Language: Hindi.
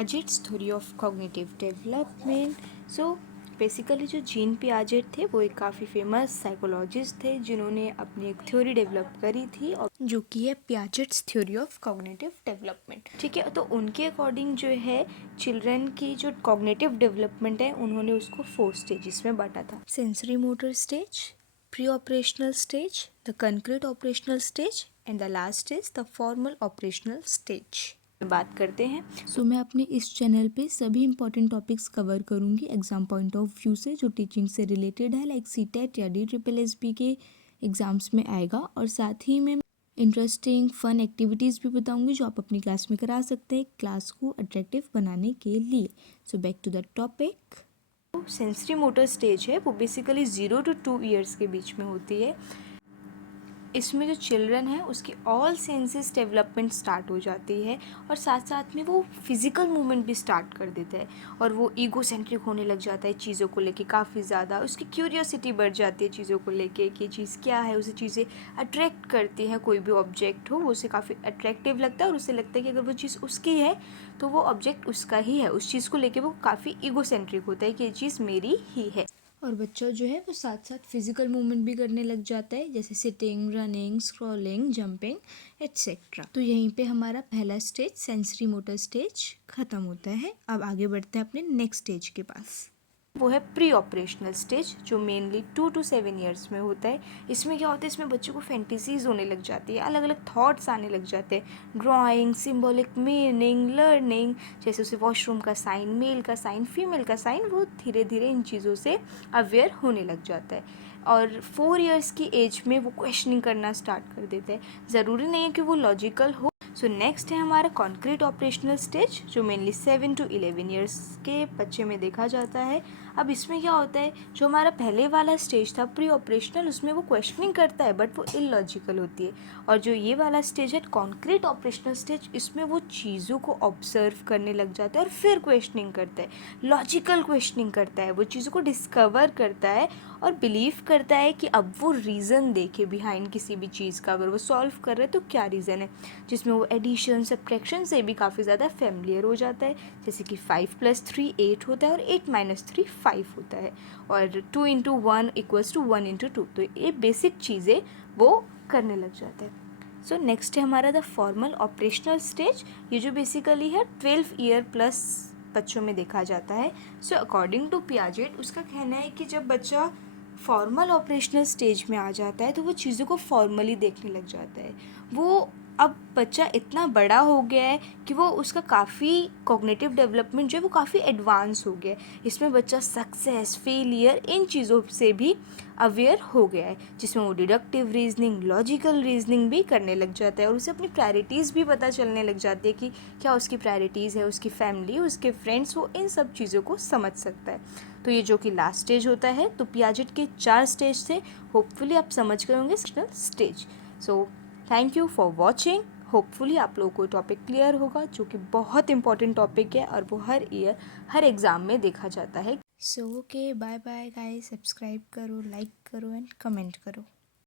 Piaget's theory of cognitive development. So basically जो जीन पियाजेट थे वो एक काफ़ी फेमस साइकोलॉजिस्ट थे जिन्होंने अपनी एक थ्योरी डेवलप करी थी और जो कि है Piaget's theory of cognitive development. ठीक है, तो उनके अकॉर्डिंग जो है चिल्ड्रन की जो कॉग्निटिव डेवलपमेंट है उन्होंने उसको 4 स्टेजेस में बांटा था। Sensory motor stage, pre operational stage, the concrete operational stage and the last is the formal operational stage. बात करते हैं। सो मैं अपने इस चैनल पे सभी इंपॉर्टेंट टॉपिक्स कवर करूँगी एग्जाम पॉइंट ऑफ व्यू से, जो टीचिंग से रिलेटेड है, लाइक सीटेट या DSSB के एग्जाम्स में आएगा। और साथ ही में इंटरेस्टिंग फन एक्टिविटीज़ भी बताऊँगी जो आप अपनी क्लास में करा सकते हैं क्लास को अट्रैक्टिव बनाने के लिए। So back to the topic. Sensory motor stage है वो बेसिकली 0 to 2 ईयर्स के बीच में होती है। इसमें जो चिल्ड्रन है उसकी ऑल सेंसेस डेवलपमेंट स्टार्ट हो जाती है और साथ साथ में वो फिज़िकल मूवमेंट भी स्टार्ट कर देता है और वो ईगो सेंट्रिक होने लग जाता है चीज़ों को लेके काफ़ी ज़्यादा। उसकी क्यूरियोसिटी बढ़ जाती है चीज़ों को लेके कि ये चीज़ क्या है, उसे चीज़ें अट्रैक्ट करती हैं। कोई भी ऑब्जेक्ट हो वो उसे काफ़ी अट्रैक्टिव लगता है और उसे लगता है कि अगर वो चीज़ उसकी है तो वो ऑब्जेक्ट उसका ही है। उस चीज़ को लेके वो काफ़ी ईगो सेंट्रिक होता है कि ये चीज़ मेरी ही है। और बच्चा जो है वो साथ साथ फिजिकल मूवमेंट भी करने लग जाता है, जैसे sitting, running, scrolling, jumping etcetera. तो यहीं पे हमारा पहला स्टेज सेंसरी मोटर स्टेज खत्म होता है। अब आगे बढ़ते हैं अपने नेक्स्ट स्टेज के पास। वो है प्री ऑपरेशनल स्टेज जो मेनली 2 to 7 ईयर्स में होता है। इसमें क्या होता है, इसमें बच्चों को फैंटेसीज होने लग जाती है, अलग अलग थॉट्स आने लग जाते हैं, ड्राइंग, सिंबॉलिक मीनिंग, लर्निंग, जैसे उसे वॉशरूम का साइन, मेल का साइन, फीमेल का साइन, वो धीरे धीरे इन चीज़ों से अवेयर होने लग जाता है। और 4 ईयर्स की एज में वो क्वेश्चनिंग करना स्टार्ट कर देते हैं। ज़रूरी नहीं है कि वो लॉजिकल हो। सो नेक्स्ट है हमारा कॉन्क्रीट ऑपरेशनल स्टेज जो मेनली 7 to 11 ईयर्स के बच्चे में देखा जाता है। अब इसमें क्या होता है, जो हमारा पहले वाला स्टेज था प्री ऑपरेशनल, उसमें वो क्वेश्चनिंग करता है बट वो इलॉजिकल होती है। और जो ये वाला स्टेज है कॉन्क्रीट ऑपरेशनल स्टेज, इसमें वो चीज़ों को ऑब्जर्व करने लग जाता है और फिर क्वेश्चनिंग करता है, लॉजिकल क्वेश्चनिंग करता है, वो चीज़ों को डिस्कवर करता है और बिलीव करता है कि अब वो रीज़न देखे बिहाइंड किसी भी चीज़ का, अगर वो सॉल्व कर रहे हैं तो क्या रीज़न है, जिसमें वो एडिशन सब्ट्रैक्शन से भी काफ़ी ज़्यादा फेमिलियर हो जाता है। जैसे कि 5 + 3 8 होता है और 8 - 3 5 होता है और 2 × 1 = 1 × 2, तो ये बेसिक चीज़ें वो करने लग जाता है। सो नेक्स्ट है हमारा द फॉर्मल ऑपरेशनल स्टेज, ये जो बेसिकली है 12 ईयर प्लस बच्चों में देखा जाता है। सो अकॉर्डिंग टू पियाजेट उसका कहना है कि जब बच्चा फॉर्मल ऑपरेशनल स्टेज में आ जाता है तो वो चीज़ों को फॉर्मली देखने लग जाता है। वो अब बच्चा इतना बड़ा हो गया है कि वो उसका काफ़ी कॉग्निटिव डेवलपमेंट जो है वो काफ़ी एडवांस हो गया है। इसमें बच्चा सक्सेस, फेलियर, इन चीज़ों से भी अवेयर हो गया है, जिसमें वो डिडक्टिव रीजनिंग, लॉजिकल रीजनिंग भी करने लग जाता है और उसे अपनी प्रायोरिटीज़ भी पता चलने लग जाती है कि क्या उसकी प्रायोरिटीज़ है, उसकी फैमिली, उसके फ्रेंड्स, वो इन सब चीज़ों को समझ सकता है। तो ये जो कि लास्ट स्टेज होता है, तो पियाजेट के 4 स्टेज थे, होपफुली आप समझ गए होंगे stage. So thank you for watching. Hopefully आप लोगों को टॉपिक क्लियर होगा, जो कि बहुत इंपॉर्टेंट टॉपिक है और वो हर ईयर हर एग्ज़ाम में देखा जाता है। So okay, bye bye guys, subscribe करो, लाइक करो एंड कमेंट करो।